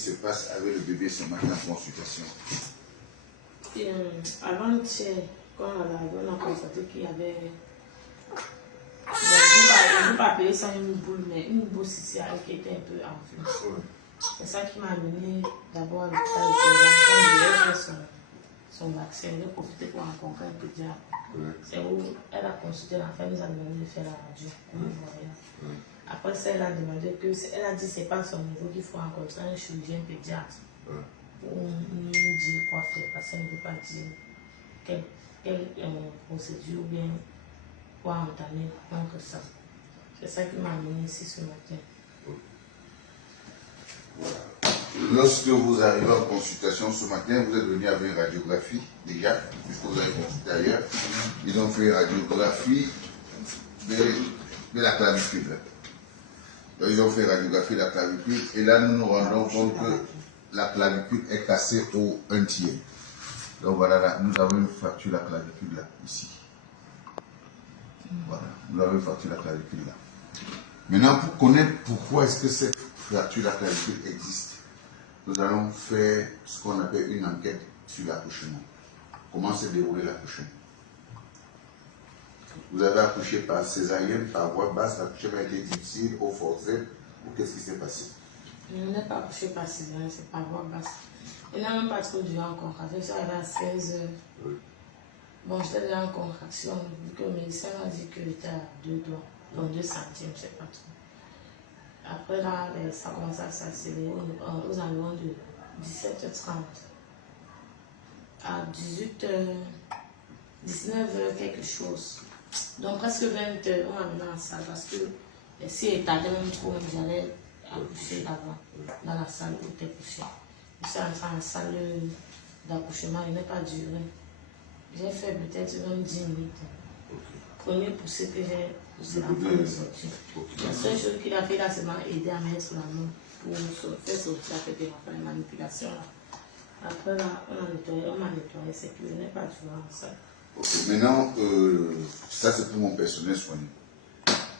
se passe avec le bébé ce matin en consultation? Avant-hier, quand on a constaté qu'il y avait... On ne peut pas appeler ça une boule, mais une boule ciliaire qui était un peu enflée. C'est ça qui m'a amené d'abord à l'hôpital. Quand il devait faire son vaccin, il a profité pour rencontrer un pédiatre. C'est où elle a consulté l'enfant, elle nous a demandé de faire la radio. Après ça, elle a demandé que, elle a dit que ce n'est pas son niveau qu'il faut rencontrer un chirurgien pédiatre pour nous dire quoi faire, parce qu'elle ne peut pas dire quelle procédure ou bien quoi entamer contre ça. C'est ça qui m'a amené ici ce matin. Lorsque vous arrivez en consultation ce matin, vous êtes venu avec une radiographie déjà, puisque vous avez consulté ailleurs. Ils ont fait une radiographie de la clavicule. Donc, ils ont fait une radiographie de la clavicule et là nous nous rendons compte que la clavicule est cassée au 1/3. Donc voilà, là, nous avons une fracture de la clavicule là, ici. Voilà, nous avons une fracture de la clavicule là. Maintenant, pour connaître pourquoi est-ce que cette fracture de la clavicule existe, nous allons faire ce qu'on appelle une enquête sur l'accouchement. Comment s'est déroulé l'accouchement? Vous avez accouché par césarienne, par voie basse, l'accouchement a été difficile, au forceps, ou qu'est-ce qui s'est passé? On n'a pas accouché par césarienne, c'est par voie basse. Il n'a même pas trop duré en contraction, je suis arrivée à 16 heures. Oui. Bon, j'étais déjà en contraction, vu que le médecin m'a dit que j'étais à 2 doigts, donc 2 centimes, je ne sais pas trop. Après là, ça commence à s'accélérer aux environs de 17h30 à 18h, 19h quelque chose. Donc presque 20h, on m'a mis en salle parce que si elle tardait même trop, j'allais accoucher d'avant, dans la salle où tu es couché. Je suis entrée en salle d'accouchement, il n'est pas duré. J'ai fait peut-être même 10 minutes. Premier poussé que j'ai poussé l'enfant de sortir. La seule chose qu'il a fait là, c'est m'a aidé à mettre la main pour faire sortir avec l'enfant, les manipulations là. Après là, on m'a nettoyé, c'est que je n'ai pas duré en salle. Maintenant, ça c'est pour mon personnel soignant.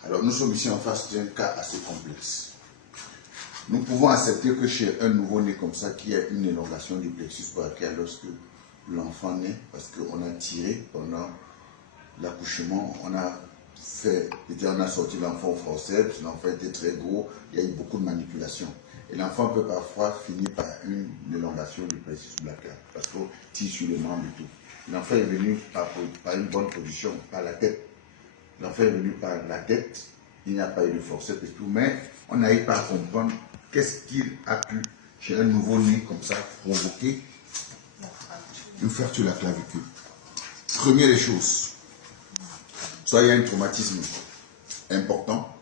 Alors nous sommes ici en face d'un cas assez complexe. Nous pouvons accepter que chez un nouveau-né comme ça, qu'il y ait une élongation du plexus brachial lorsque l'enfant naît, parce qu'on a tiré pendant l'accouchement, on a sorti l'enfant au forceps, l'enfant était très gros, il y a eu beaucoup de manipulations. Et l'enfant peut parfois finir par une élongation du plexus brachial, parce qu'on tire sur les membres et tout. L'enfant est venu par une bonne position, par la tête. L'enfant est venu par la tête, il n'y a pas eu de forceps et tout, mais on n'arrive pas à comprendre qu'est-ce qu'il a pu, chez un nouveau-né comme ça, provoquer une fracture de la clavicule. Première des choses, soit il y a un traumatisme important,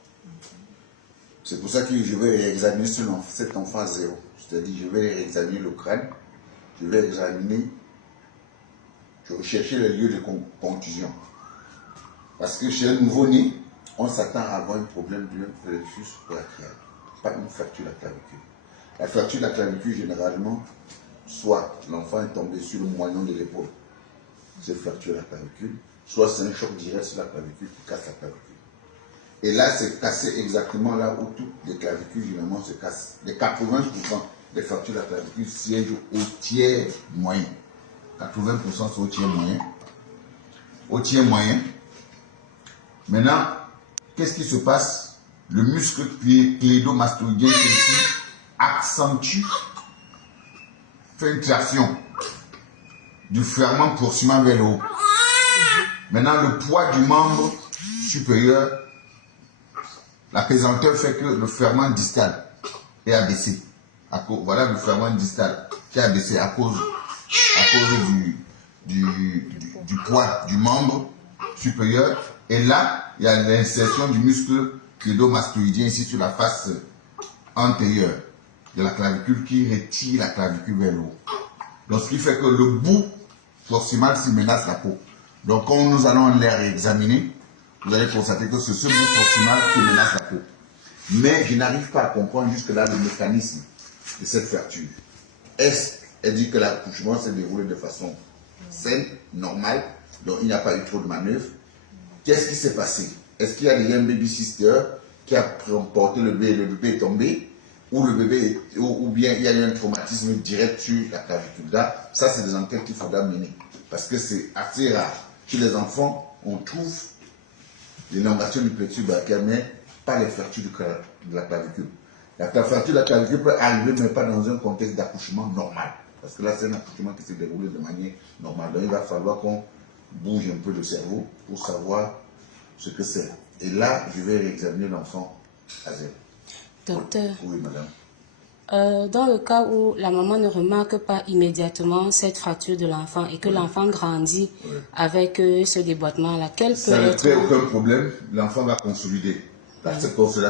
c'est pour ça que je vais réexaminer cet enfant à zéro. C'est-à-dire, je vais réexaminer le crâne, je vais examiner, je vais chercher les lieux de contusion. Parce que chez un nouveau-né, on s'attend à avoir un problème du plexus brachial, pas une fracture de la clavicule. La fracture de la clavicule, généralement, soit l'enfant est tombé sur le moignon de l'épaule, c'est fracture de la clavicule, soit c'est un choc direct sur la clavicule qui casse la clavicule. Et là, c'est cassé exactement là où toutes les clavicules, généralement, se cassent. Les 80% des fractures de la clavicule siègent au tiers moyen. 80% c'est au tiers moyen. Au tiers moyen. Maintenant, qu'est-ce qui se passe? Le muscle cléido-mastoïdien ici accentue, fait une traction du ferment proximal vers le haut. Maintenant, le poids du membre supérieur, la pesanteur fait que le ferment distal est abaissé. Voilà le ferment distal qui est abaissé à cause du poids du membre supérieur. Et là, il y a l'insertion du muscle cléido-mastoïdien ici sur la face antérieure de la clavicule qui retire la clavicule vers le haut. Donc, ce qui fait que le bout proximal s'y menace la peau. Donc, quand nous allons les réexaminer, vous allez constater que c'est ce bout proximal qui menace la peau. Mais je n'arrive pas à comprendre jusque-là le mécanisme de cette fracture. Elle dit que l'accouchement s'est déroulé de façon saine, normale, donc il n'y a pas eu trop de manœuvres. Qu'est-ce qui s'est passé? Est-ce qu'il y a déjà un baby sister qui a porté le bébé et le bébé est tombé? où le bébé, ou bien il y a eu un traumatisme direct sur la clavicule. Là, ça, c'est des enquêtes qu'il faudra mener. Parce que c'est assez rare. Chez les enfants, on trouve l'élongation du plexus brachial, mais pas les fractures de la clavicule. La fracture de la clavicule peut arriver, mais pas dans un contexte d'accouchement normal. Parce que là, c'est un accouchement qui s'est déroulé de manière normale. Donc, il va falloir qu'on bouge un peu le cerveau pour savoir ce que c'est. Et là, je vais réexaminer l'enfant à zéro. Docteur, oui, madame. Dans le cas où la maman ne remarque pas immédiatement cette fracture de l'enfant et que l'enfant grandit avec ce déboîtement-là, quel peut être... Ça ne crée aucun problème, l'enfant va consolider. Cette consolidation